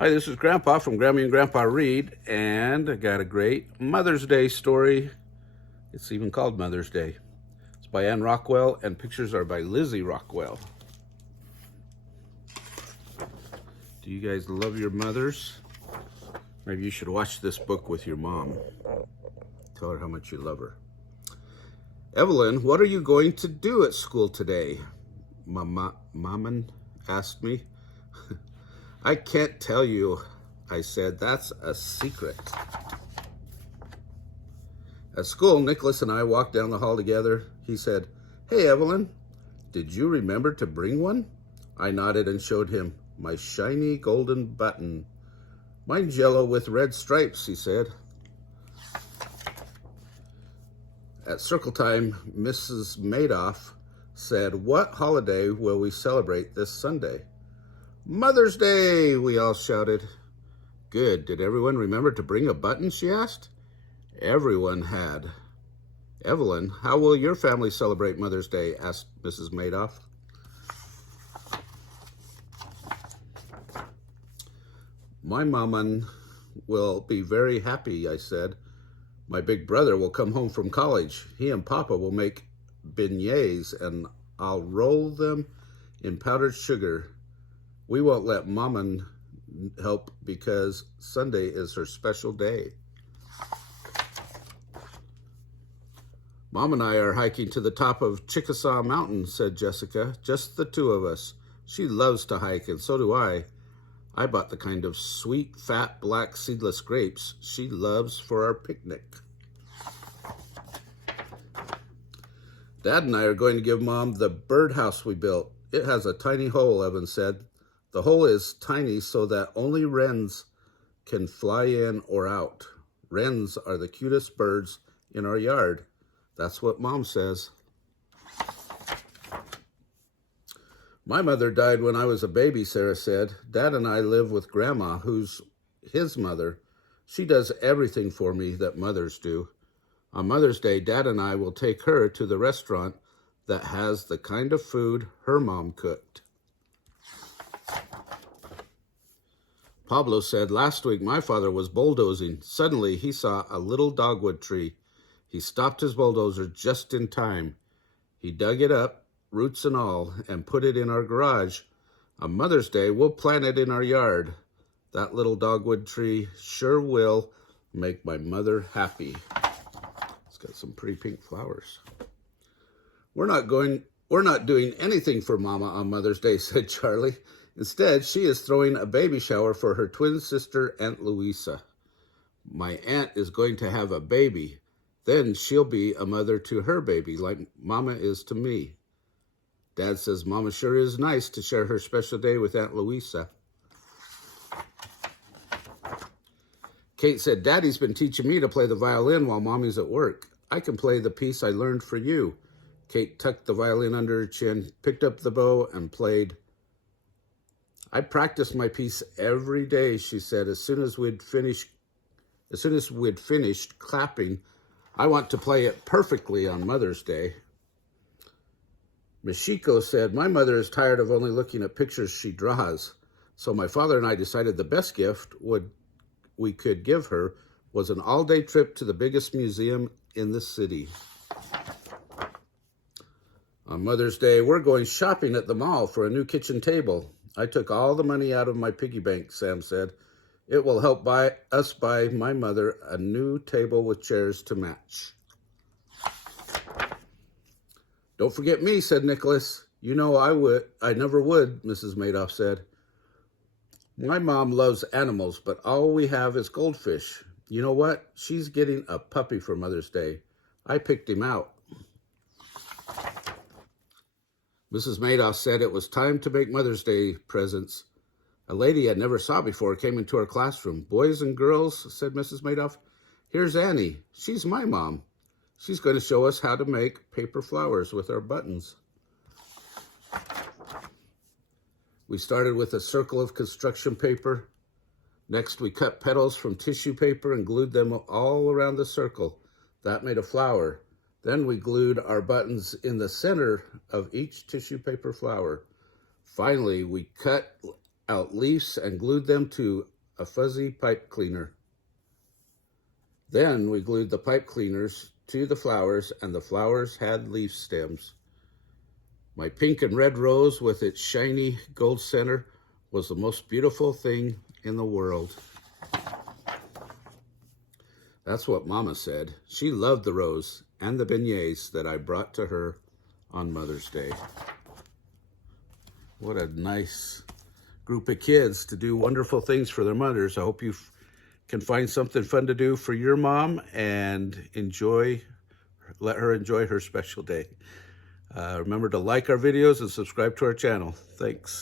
Hi, this is Grandpa from Grammy and Grandpa Read, and I got a great Mother's Day story. It's even called Mother's Day. It's by Anne Rockwell, and pictures are by Lizzy Rockwell. Do you guys love your mothers? Maybe you should watch this book with your mom. Tell her how much you love her. Evelyn, what are you going to do at school today? Maman asked me. I can't tell you, I said. That's a secret. At school, Nicholas and I walked down the hall together. He said, "Hey, Evelyn, did you remember to bring one?" I nodded and showed him my shiny golden button. "Mine's yellow with red stripes," he said. At circle time, Mrs. Madoff said, "What holiday will we celebrate this Sunday?" "Mother's Day," we all shouted. Good. Did everyone remember to bring a button, she asked. Everyone had. Evelyn, how will your family celebrate Mother's Day? Asked Mrs. Madoff. My maman will be very happy, I said. My big brother will come home from college. He and Papa will make beignets, and I'll roll them in powdered sugar. We won't let Maman help because Sunday is her special day. Mom and I are hiking to the top of Chickasaw Mountain, said Jessica. Just the two of us. She loves to hike, and so do I. I bought the kind of sweet, fat, black, seedless grapes she loves for our picnic. Dad and I are going to give Mom the birdhouse we built. It has a tiny hole, Evan said. The hole is tiny so that only wrens can fly in or out. Wrens are the cutest birds in our yard. That's what Mom says. My mother died when I was a baby, Sarah said. Dad and I live with Grandma, who's his mother. She does everything for me that mothers do. On Mother's Day, Dad and I will take her to the restaurant that has the kind of food her mom cooked. Pablo said, last week my father was bulldozing. Suddenly he saw a little dogwood tree. He stopped his bulldozer just in time. He dug it up, roots and all, and put it in our garage. On Mother's Day, we'll plant it in our yard. That little dogwood tree sure will make my mother happy. It's got some pretty pink flowers. We're not doing anything for Mama on Mother's Day, said Charlie. Instead, she is throwing a baby shower for her twin sister, Aunt Louisa. My aunt is going to have a baby. Then she'll be a mother to her baby, like Mama is to me. Dad says Mama sure is nice to share her special day with Aunt Louisa. Kate said, Daddy's been teaching me to play the violin while Mommy's at work. I can play the piece I learned for you. Kate tucked the violin under her chin, picked up the bow, and played. I practiced my piece every day, she said, as soon as we'd finished clapping. I want to play it perfectly on Mother's Day. Michiko said, my mother is tired of only looking at pictures she draws. So my father and I decided the best gift we could give her was an all-day trip to the biggest museum in the city. On Mother's Day, we're going shopping at the mall for a new kitchen table. I took all the money out of my piggy bank, Sam said. It will help buy my mother a new table with chairs to match. Don't forget me, said Nicholas. You know I never would, Mrs. Madoff said. My mom loves animals, but all we have is goldfish. You know what? She's getting a puppy for Mother's Day. I picked him out. Mrs. Madoff said it was time to make Mother's Day presents. A lady I never saw before came into our classroom. Boys and girls, said Mrs. Madoff, here's Annie. She's my mom. She's going to show us how to make paper flowers with our buttons. We started with a circle of construction paper. Next, we cut petals from tissue paper and glued them all around the circle. That made a flower. Then we glued our buttons in the center of each tissue paper flower. Finally, we cut out leaves and glued them to a fuzzy pipe cleaner. Then we glued the pipe cleaners to the flowers, and the flowers had leaf stems. My pink and red rose with its shiny gold center was the most beautiful thing in the world. That's what Mama said. She loved the rose and the beignets that I brought to her on Mother's Day. What a nice group of kids to do wonderful things for their mothers. I hope you can find something fun to do for your mom and let her enjoy her special day. Remember to like our videos and subscribe to our channel. Thanks.